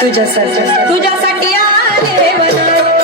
तुझ तुझ्यासाठी आले वनाला